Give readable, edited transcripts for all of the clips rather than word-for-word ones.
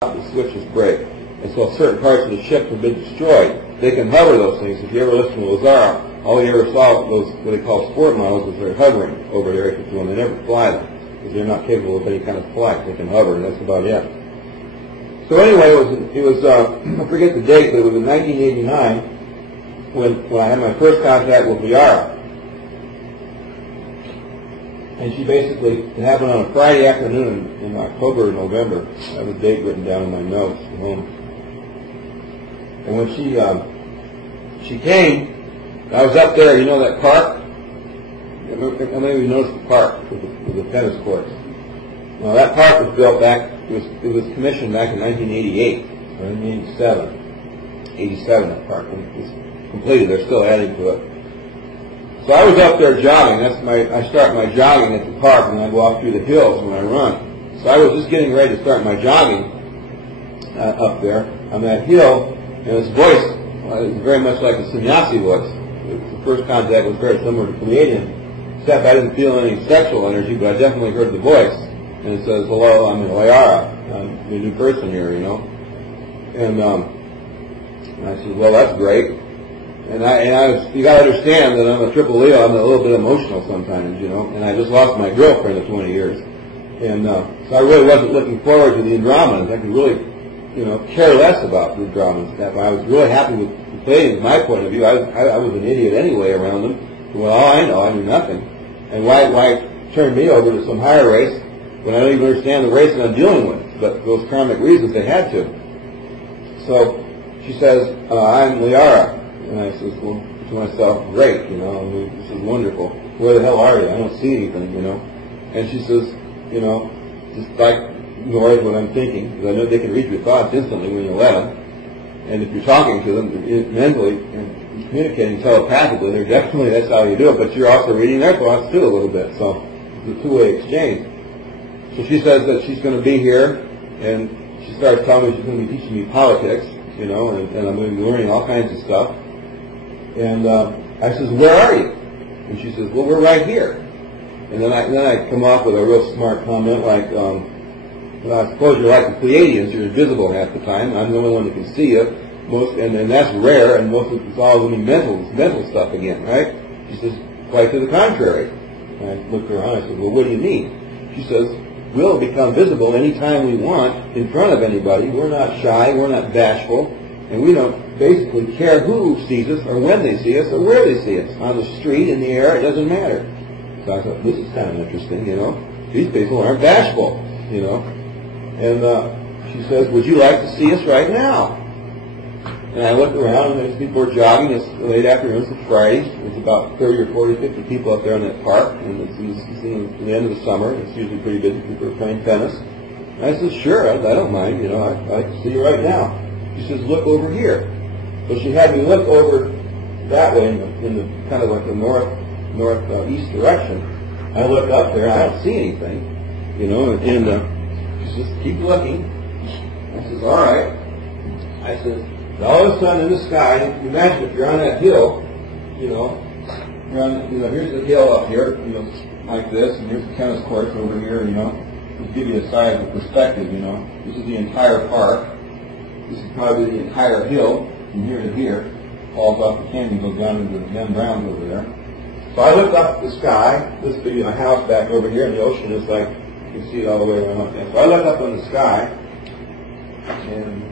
the switches break. And so certain parts of the ship have been destroyed. They can hover those things. If you ever listen to Lazar, all you ever saw those what they call sport models is they're hovering over the Area 51. They never fly them because they're not capable of any kind of flight. They can hover, and that's about it. So anyway, it was I forget the date, but it was in 1989 when I had my first contact with Liara. And she basically, it happened on a Friday afternoon in October or November. I have a date written down in my notes at home. And when she came, I was up there, you know that park? Maybe you noticed the park with the tennis courts. Now that park was built back, it was commissioned back in 1988, or 1987. 87, that park was completed. They're still adding to it. So I was up there jogging. I start my jogging at the park, and I go off through the hills when I run. So I was just getting ready to start my jogging up there on that hill, and his voice was very much like a sannyasi voice. The first contact was very similar to Pleiadian, except I didn't feel any sexual energy, but I definitely heard the voice. And it says, "Hello, I'm Liara. I'm a new person here, you know." And I said, "Well, that's great." And you got to understand that I'm a triple Leo. I'm a little bit emotional sometimes, you know. And I just lost my girlfriend of 20 years, and so I really wasn't looking forward to the Andromedans. I could really, you know, care less about the Andromedans. I was really happy with the Pleiadians. From my point of view, I was an idiot anyway around them. Well, all I knew nothing. And why turn me over to some higher race when I don't even understand the race that I'm dealing with? But those karmic reasons, they had to. So she says, "I'm Liara." And I says, well, to myself, great, you know, this is wonderful. Where the hell are you? I don't see anything, you know. And she says, you know, just like ignores what I'm thinking, because I know they can read your thoughts instantly when you let them. And if you're talking to them mentally and communicating telepathically, they're definitely, that's how you do it. But you're also reading their thoughts too a little bit. So it's a two-way exchange. So she says that she's going to be here, and she starts telling me she's going to be teaching me politics, you know, and I'm going to be learning all kinds of stuff. And I says, "Where are you?" And she says, "Well, we're right here." And then I come off with a real smart comment like, "Well, I suppose you're like the Pleiadians. You're invisible half the time. I'm the only one that can see you. And that's rare. And most of it's all going to be mental stuff again, right?" She says, "Quite to the contrary." And I looked around. I said, "Well, what do you mean?" She says, "We'll become visible anytime we want in front of anybody. We're not shy. We're not bashful. And we don't basically care who sees us or when they see us or where they see us. On the street, in the air, it doesn't matter." So I thought, this is kind of interesting, you know. These people aren't bashful, you know. And she says, "Would you like to see us right now?" And I looked around, and there's people are jogging. It's late afternoon, it's a Friday. There's about 30 or 40, 50 people up there in that park. And it's the end of the summer. It's usually pretty busy. People are playing tennis. And I said, "Sure, I don't mind, you know. I'd like to see you right now." She says, "Look over here." So she had me look over that way in the kind of like the northeast direction. I looked up there. I don't see anything, you know. And she says, "Keep looking." I says, "All right." I says, "All of a sudden in the sky, imagine if you're on that hill, you know, here's the hill up here, you know, like this, and here's the tennis courts over here, you know, to give you a size of perspective, you know. This is the entire park. This is probably the entire hill from here to here. Falls off the canyon, goes down into the Ben Browns over there. So I looked up at the sky. This would be my house back over here, and the ocean is like, you can see it all the way around up there. So I looked up in the sky, and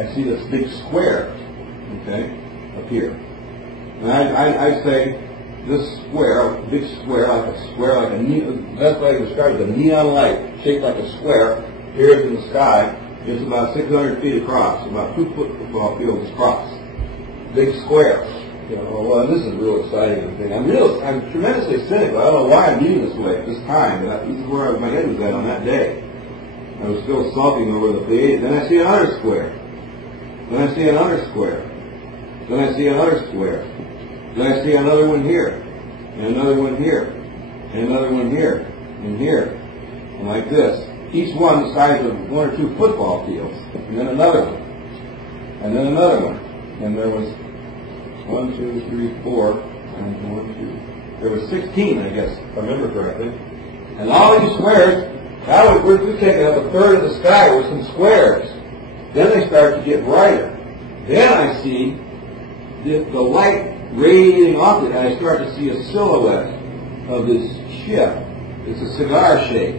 I see this big square, okay, up here. And I say, this square, big square, like a neon, the best way to describe it is a neon light, shaped like a square, appears in the sky. It's about 600 feet across, about 2 foot football fields across. Big square. You know, well, this is real exciting. I'm tremendously cynical. I don't know why I'm being this way at this time, but this is where my head was at on that day. I was still sulking over the Pleiadians. Then I see another square. Then I see another square. Then I see another square. Then I see another one here. And another one here. And another one here. And here. And like this. Each one the size of 1 or 2 football fields. And then another one. And then another one. And there was 1, 2, 3, 4. And 1, 2. There was 16, I guess, if I remember correctly. And all these squares Now we're just taking up a third of the sky with some squares. Then they start to get brighter. Then I see the light radiating off it, and I start to see a silhouette of this ship. It's a cigar shape.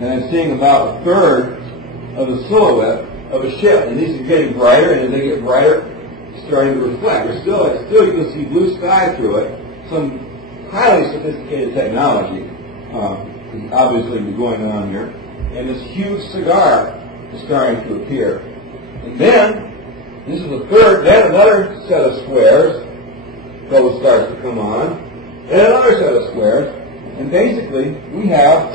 And I'm seeing about a third of the silhouette of a ship. And these are getting brighter, and as they get brighter, it's starting to reflect. Still you can see blue sky through it. Some highly sophisticated technology is obviously going on here. And this huge cigar is starting to appear. And then, this is a third, then another set of squares starts to come on, and another set of squares. And basically, we have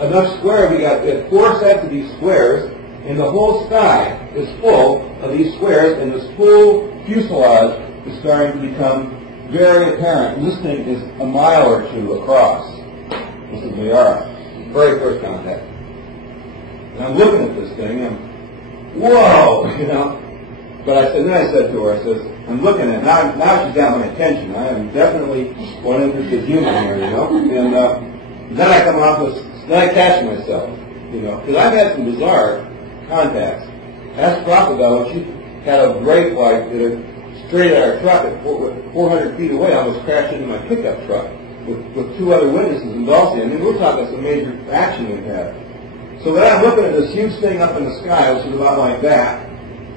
enough squares. We got 4 sets of these squares, and the whole sky is full of these squares, and this full fuselage is starting to become very apparent. And this thing is a mile or 2 across. This is Liara, very first contact. And I'm looking at this thing, and whoa, you know. But then I said to her, I'm looking at it. Now she's got my attention. I am definitely one interested human here, you know. And then I come off with, then I catch myself, you know, because I've had some bizarre contacts. Ask Crocodile, she had a brake light that had straight at our truck at 400 feet away. I almost crashed into my pickup truck with 2 other witnesses in Dulce. I mean, we're talking some major action we've had. So then I'm looking at this huge thing up in the sky, which is about like that.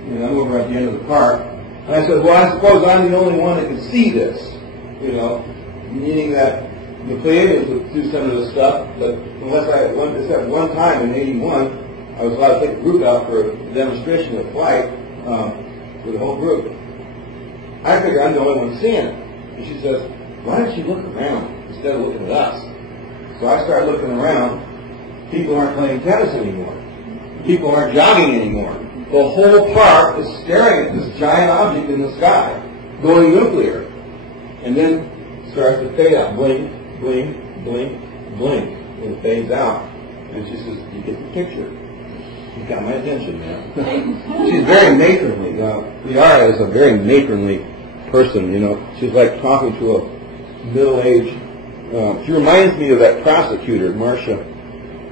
You know, I'm over at the end of the park. And I said, well, I suppose I'm the only one that can see this, you know, meaning that the Pleiadians would do some of this stuff, but except one time in 81, I was allowed to take a group out for a demonstration of flight with the whole group. I figure I'm the only one seeing it. And she says, why don't you look around instead of looking at us? So I started looking around. People aren't playing tennis anymore. People aren't jogging anymore. The whole park is staring at this giant object in the sky, going nuclear. And then it starts to fade out. Blink, blink, blink, blink. And it fades out. And she says, you get the picture. You got my attention, man. She's very matronly. Liara is a very matronly person, you know. She's like talking to a middle-aged... she reminds me of that prosecutor, Marcia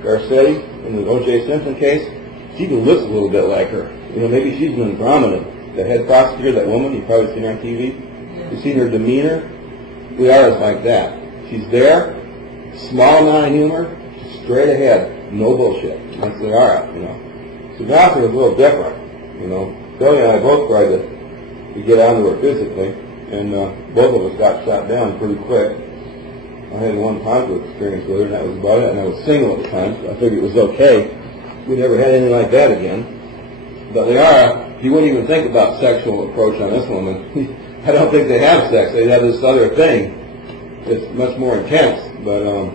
Garcetti, in the O.J. Simpson case. She even looks a little bit like her. You know, maybe she's an Andromedan. The head prosecutor, that woman, you've probably seen her on TV. You've seen her demeanor. Liara's like that. She's there, small amount of humor, straight ahead, no bullshit. That's Liara, you know. Sebastian was a little different, you know. Billy and I both tried to get onto her physically, and both of us got shot down pretty quick. I had one positive experience with her, and that was about it, and I was single at the time, so I figured it was okay. We never had anything like that again. But Liara, you wouldn't even think about sexual approach on this woman. I don't think they have sex. They have this other thing. It's much more intense, but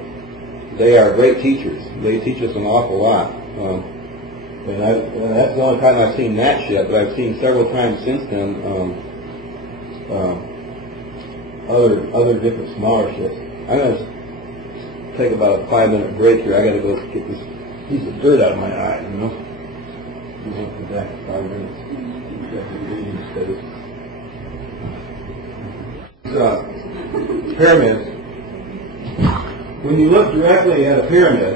they are great teachers. They teach us an awful lot. And that's the only time I've seen that shit, but I've seen several times since then other different smaller ships. I'm going to take about a 5-minute break here. I got to go get this piece of dirt out of my eye, you know. We'll come back in 5 minutes. Pyramids. When you look directly at a pyramid,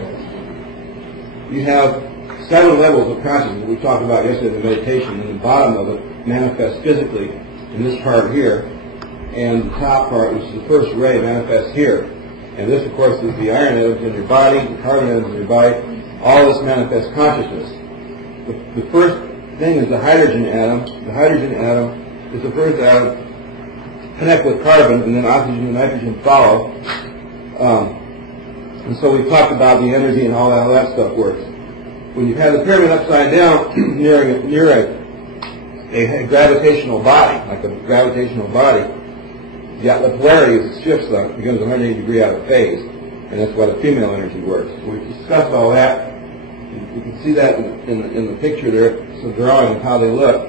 you have 7 levels of consciousness. We talked about yesterday, the meditation, and the bottom of it manifests physically in this part here, and the top part, which is the first ray, manifests here. And this, of course, is the iron atoms in your body, the carbon atoms in your body. All this manifests consciousness. The first thing is the hydrogen atom. The hydrogen atom is the first atom connect with carbon, and then oxygen and nitrogen follow. And so we talked about the energy and all that, how that stuff works. When you have the pyramid upside down near a gravitational body, like a gravitational body, you got the polarity as it shifts, it becomes 180 degree out of phase, and that's why the female energy works. We discussed all that. You can see that in the picture there, some drawing of how they look.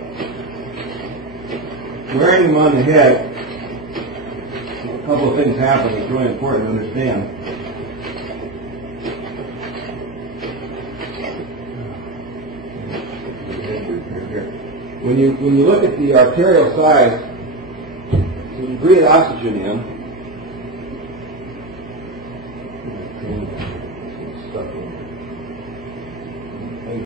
Wearing them on the head, a couple of things happen that's really important to understand. When you look at the arterial size, when you breathe oxygen in,